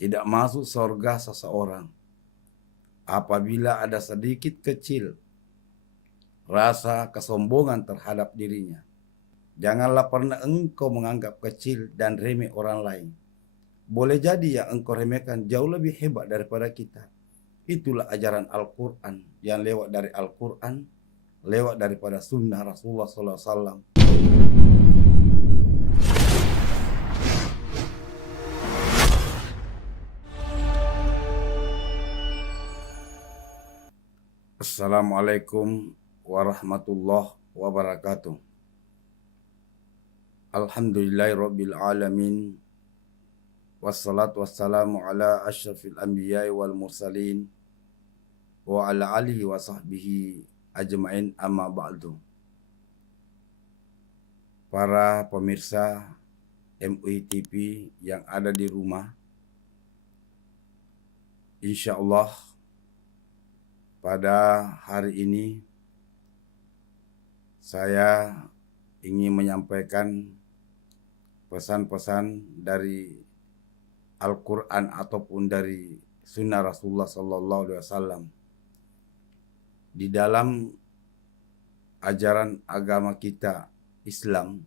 Tidak masuk surga seseorang apabila ada sedikit kecil rasa kesombongan terhadap dirinya. Janganlah pernah engkau menganggap kecil dan remeh orang lain. Boleh jadi yang engkau remehkan jauh lebih hebat daripada kita. Itulah ajaran Al-Quran, yang lewat dari Al-Quran, lewat daripada sunnah Rasulullah SAW. Assalamualaikum warahmatullahi wabarakatuh. Alhamdulillahirabbil alamin. Wassalatu wassalamu ala asyrafil anbiya'i wal mursalin wa ala alihi wa sahbihi ajma'in, amma ba'du. Para pemirsa MUI TV yang ada di rumah, insyaallah pada hari ini saya ingin menyampaikan pesan-pesan dari Al-Quran ataupun dari sunnah Rasulullah SAW. Di dalam ajaran agama kita Islam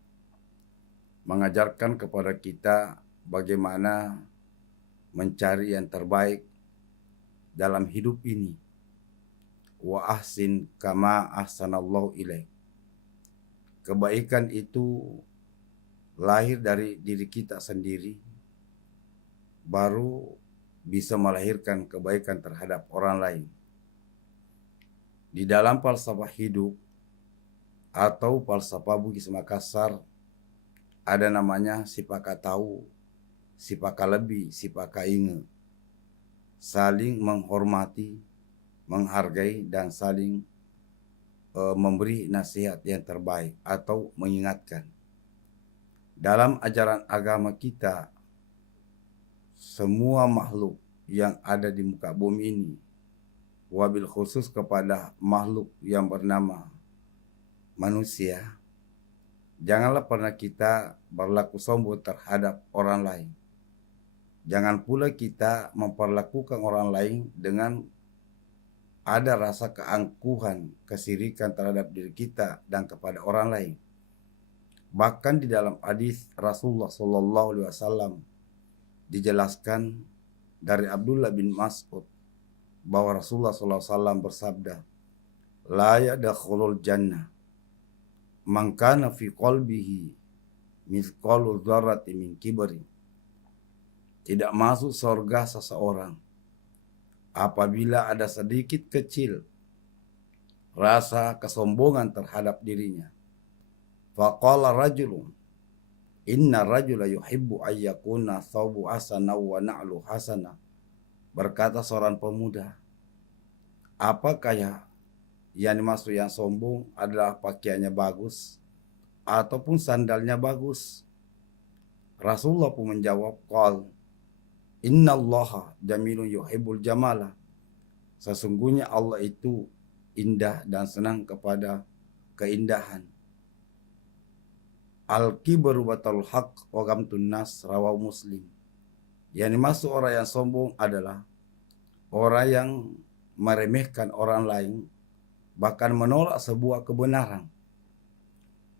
mengajarkan kepada kita bagaimana mencari yang terbaik dalam hidup ini. Wa ahsin kama ahsanallahu ilaik. Kebaikan itu lahir dari diri kita sendiri, baru bisa melahirkan kebaikan terhadap orang lain. Di dalam falsafah hidup atau falsafah Bugis Makassar ada namanya sipaka tahu, sipaka lebih, sipaka inge. Saling menghormati, menghargai, dan saling memberi nasihat yang terbaik atau mengingatkan. Dalam ajaran agama kita, semua makhluk yang ada di muka bumi ini, wabil khusus kepada makhluk yang bernama manusia, janganlah pernah kita berlaku sombong terhadap orang lain. Jangan pula kita memperlakukan orang lain dengan ada rasa keangkuhan, kesirikan terhadap diri kita dan kepada orang lain. Bahkan di dalam hadis Rasulullah SAW dijelaskan dari Abdullah bin Mas'ud bahwa Rasulullah SAW bersabda, la yadkhulul jannah man kana fi qalbihi mithqalu dzarratin min kibri. Tidak masuk surga seseorang apabila ada sedikit kecil rasa kesombongan terhadap dirinya. Faqala rajulun, inna rajula yuhibbu ayyakuna thawbu hasana wa na'lu hasana. Berkata seorang pemuda, apakah yang dimaksud yang sombong adalah pakaiannya bagus ataupun sandalnya bagus? Rasulullah pun menjawab, qal innallaha jamilun yuhibbul jamala. Sesungguhnya Allah itu indah dan senang kepada keindahan. Al-kibru batalul haq wa gamtun nas, rawahu Muslim. Yang dimaksud orang yang sombong adalah orang yang meremehkan orang lain, bahkan menolak sebuah kebenaran.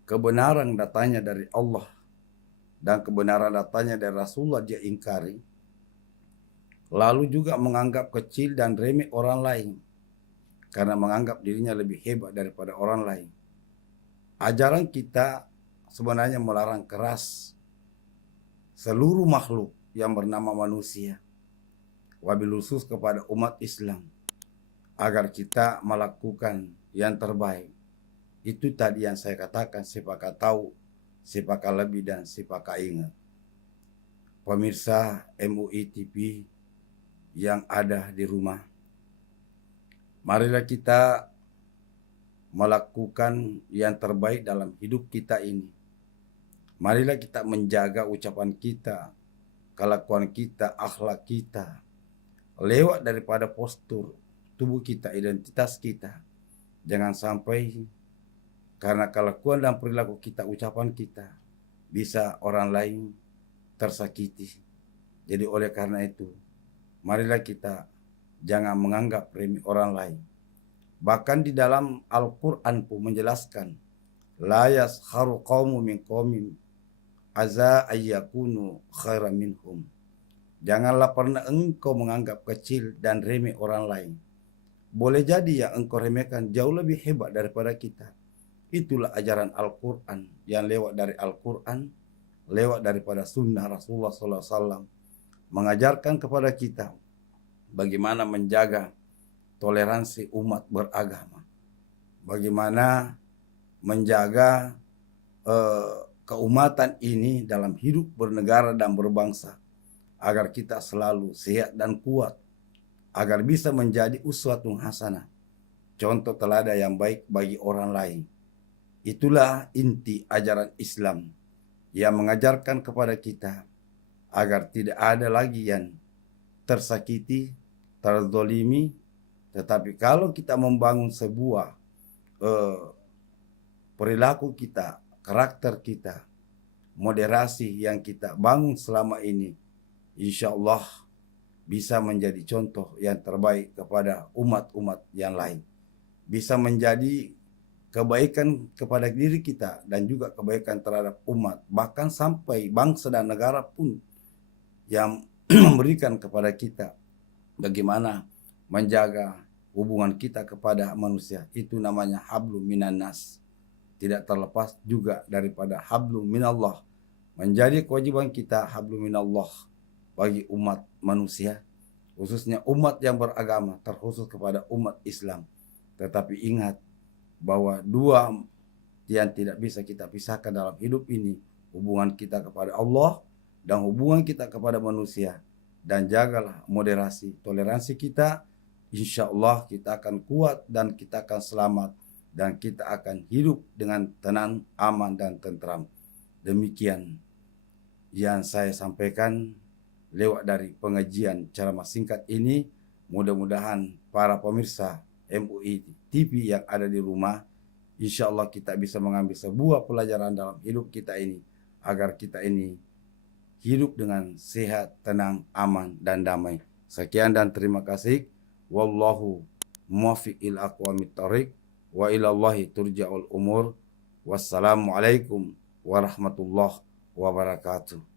Kebenaran datanya dari Allah dan kebenaran datanya dari Rasulullah dia ingkari. Lalu juga menganggap kecil dan remeh orang lain karena menganggap dirinya lebih hebat daripada orang lain. Ajaran kita sebenarnya melarang keras seluruh makhluk yang bernama manusia, wabil khusus kepada umat Islam, agar kita melakukan yang terbaik. Itu tadi yang saya katakan, sipaka tahu, sipaka lebih, dan sipaka ingat. Pemirsa MUI TV yang ada di rumah, marilah kita melakukan yang terbaik dalam hidup kita ini. Marilah kita menjaga ucapan kita, kelakuan kita, akhlak kita, lewat daripada postur tubuh kita, identitas kita. Jangan sampai karena kelakuan dan perilaku kita, ucapan kita, bisa orang lain tersakiti. Jadi oleh karena itu, marilah kita jangan menganggap remeh orang lain. Bahkan di dalam Al-Quran pun menjelaskan, la yaskharu qaumun min qaumin asa ayyakunu khairan minhum. Janganlah pernah engkau menganggap kecil dan remeh orang lain. Boleh jadi yang engkau remehkan jauh lebih hebat daripada kita. Itulah ajaran Al-Quran yang lewat dari Al-Quran, lewat daripada sunnah Rasulullah SAW, mengajarkan kepada kita bagaimana menjaga toleransi umat beragama, bagaimana menjaga keumatan ini dalam hidup bernegara dan berbangsa, agar kita selalu sehat dan kuat, agar bisa menjadi uswatun hasanah, contoh teladan yang baik bagi orang lain. Itulah inti ajaran Islam yang mengajarkan kepada kita agar tidak ada lagi yang tersakiti, terzolimi. Tetapi kalau kita membangun sebuah perilaku kita, karakter kita, moderasi yang kita bangun selama ini, insya Allah bisa menjadi contoh yang terbaik kepada umat-umat yang lain. Bisa menjadi kebaikan kepada diri kita dan juga kebaikan terhadap umat. Bahkan sampai bangsa dan negara pun yang memberikan kepada kita bagaimana menjaga hubungan kita kepada manusia. Itu namanya hablum minan nas. Tidak terlepas juga daripada hablum minallah. Menjadi kewajiban kita hablum minallah bagi umat manusia, khususnya umat yang beragama, terkhusus kepada umat Islam. Tetapi ingat bahwa dua yang tidak bisa kita pisahkan dalam hidup ini, hubungan kita kepada Allah dan hubungan kita kepada manusia. Dan jagalah moderasi, toleransi kita, insya Allah kita akan kuat dan kita akan selamat dan kita akan hidup dengan tenang, aman dan tentram. Demikian yang saya sampaikan lewat dari pengajian ceramah singkat ini. Mudah-mudahan para pemirsa MUI TV yang ada di rumah, insya Allah kita bisa mengambil sebuah pelajaran dalam hidup kita ini, agar kita ini hidup dengan sehat, tenang, aman, dan damai. Sekian dan terima kasih. Wallahu muwaffiq ila aqwamit thoriq wa ilallahi turja'ul umur. Wassalamualaikum warahmatullahi wabarakatuh.